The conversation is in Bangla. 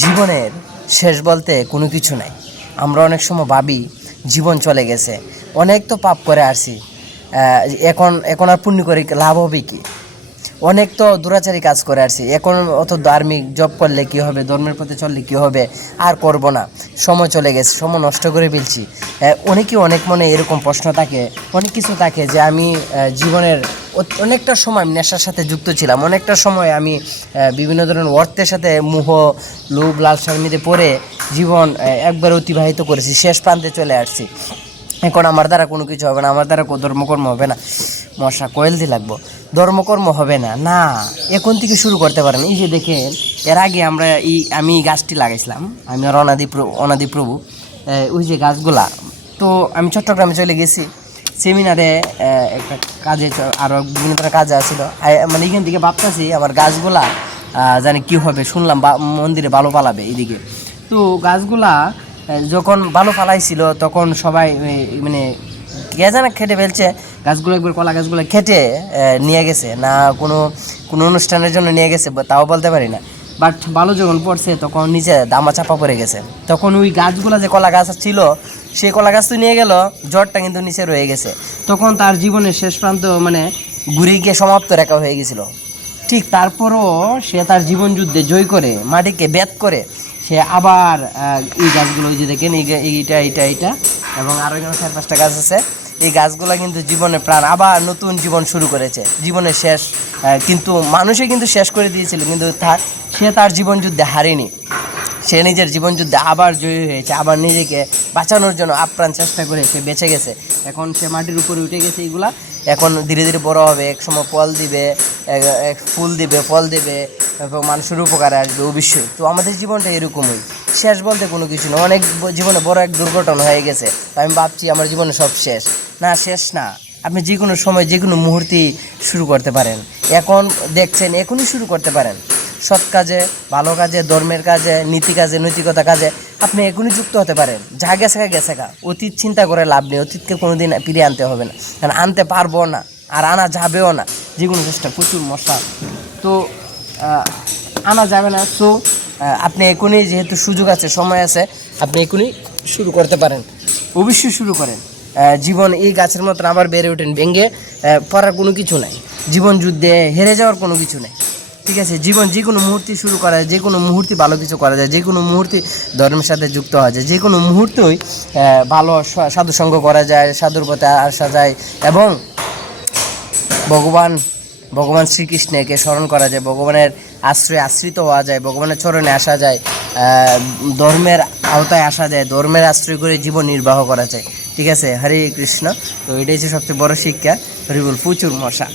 জীবনের শেষ বলতে কোনো কিছু নাই। আমরা অনেক সময় ভাবি জীবন চলে গেছে, অনেক তো পাপ করে আসছি, এখন এখন আর পুণ্য করে লাভ হবে কি? অনেক তো দুরাচারী কাজ করে আসছি, এখন অত ধার্মিক জব করলে কি হবে, ধর্মের পথে চললে কি হবে, আর করব না, সময় চলে গেছে, সময় নষ্ট করে ফেলছি। অনেকেই অনেক মনে এরকম প্রশ্ন থাকে, অনেক কিছু থাকে যে আমি জীবনের অনেকটা সময় আমি নেশার সাথে যুক্ত ছিলাম, অনেকটা সময় আমি বিভিন্ন ধরনের অর্থের সাথে মোহ, লোভ, লালসার মধ্যে পড়ে জীবন একবার অতিবাহিত করেছি, শেষ প্রান্তে চলে আসছি। এখন আমার দ্বারা কোনো কিছু হবে না, আমার দ্বারা ধর্মকর্ম হবে না, মশা কোয়েল দিয়ে লাগবো, ধর্মকর্ম হবে না, না, এখন থেকে শুরু করতে পারেন। এই যে দেখেন, এর আগে আমি গাছটি লাগাইছিলাম, আমি আর অনাদি প্রভু, ওই যে গাছগুলা, তো আমি চট্টগ্রামে চলে গেছি সেমিনারে, একটা কাজে, আরও বিভিন্ন ধরনের কাজে আসছিল, মানে এখান থেকে ভাবতেছি আমার গাছগুলা জানি কী হবে, শুনলাম মন্দিরে ভালো পালাবে এইদিকে। তো গাছগুলা যখন ভালো ফালাইছিল তখন সবাই মানে কে জানা খেটে ফেলছে গাছগুলো, একবার কলা গাছগুলো খেটে নিয়ে গেছে, না কোনো কোনো অনুষ্ঠানের জন্য নিয়ে গেছে তাও বলতে পারি না, বাট ভালো যখন পড়ছে তখন নিচে দামা চাপা পড়ে গেছে। তখন ওই গাছগুলো যে কলা গাছ ছিল, সেই কলা গাছ তো নিয়ে গেল, জ্বরটা কিন্তু নিচে রয়ে গেছে। তখন তার জীবনের শেষ প্রান্ত মানে ঘুরে গিয়ে সমাপ্ত রেখা হয়ে গেছিল। ঠিক তারপরও সে তার জীবন যুদ্ধে জয় করে, মাটিকে বেদ করে সে আবার এই গাছগুলো, ওই যে দেখেন এইটা এবং আরও এখানে 4-5টা গাছ আছে, এই গাছগুলো কিন্তু জীবনের প্রাণ, আবার নতুন জীবন শুরু করেছে। জীবনের শেষ কিন্তু মানুষই কিন্তু শেষ করে দিয়েছিল, কিন্তু সে তার জীবন যুদ্ধে হারেনি, সে নিজের জীবন যুদ্ধে আবার জয়ী হয়েছে, আবার নিজেকে বাঁচানোর জন্য আপ্রাণ চেষ্টা করে সে বেঁচে গেছে। এখন সে মাটির উপরে উঠে গেছে, এইগুলা এখন ধীরে ধীরে বড় হবে, এক সময় ফল দিবে, ফুল দিবে, ফল দেবে এবং মানুষের উপকারে আসবে অবশ্যই। তো আমাদের জীবনটা এরকমই, শেষ বলতে কোনো কিছু না। অনেক জীবনে বড় এক দুর্ঘটনা হয়ে গেছে, আমি ভাবছি আমার জীবনে সব শেষ, না, শেষ না। আপনি যে কোনো সময় যে কোনো মুহূর্তেই শুরু করতে পারেন, এখন দেখছেন এখনই শুরু করতে পারেন। সৎ কাজে, ভালো কাজে, ধর্মের কাজে, নীতি কাজে, নৈতিকতা কাজে আপনি এখনই যুক্ত হতে পারেন। যা গেছে গা, অতীত চিন্তা করে লাভ নেই, অতীতকে কোনো দিন ফিরিয়ে আনতে হবে না, কারণ আনতে পারবো না, আর আনা যাবেও না। যে কোনো চেষ্টা, প্রচুর মশা, তো আনা যাবে না। সো আপনি এখনই, যেহেতু সুযোগ আছে, সময় আছে, আপনি এখনই শুরু করতে পারেন, অবশ্যই শুরু করেন। জীবন এই গাছের মতন আবার বেড়ে ওঠেন, ভেঙে পড়ার কোনো কিছু নাই, জীবন যুদ্ধে হেরে যাওয়ার কোনো কিছু নেই, ঠিক আছে? জীবন যে কোনো মুহূর্তে শুরু করা যায়, যে কোনো মুহূর্তে ভালো কিছু করা যায়, যে কোনো মুহূর্তে ধর্মের সাথে যুক্ত হওয়া যায়, যে কোনো মুহূর্তেই ভালো সাধুসঙ্গ করা যায়, সাধুর পথে আসা যায় এবং ভগবান শ্রীকৃষ্ণকে স্মরণ করা যায়, ভগবানের আশ্রয়ে আশ্রিত হওয়া যায়, ভগবানের চরণে আসা যায়, ধর্মের আওতায় আসা যায়, ধর্মের আশ্রয় করে জীবন নির্বাহ করা যায়, ঠিক আছে? হরে কৃষ্ণ। তো এটাই হচ্ছে সবচেয়ে বড় শিক্ষা। হরি বল, প্রচুর মশা।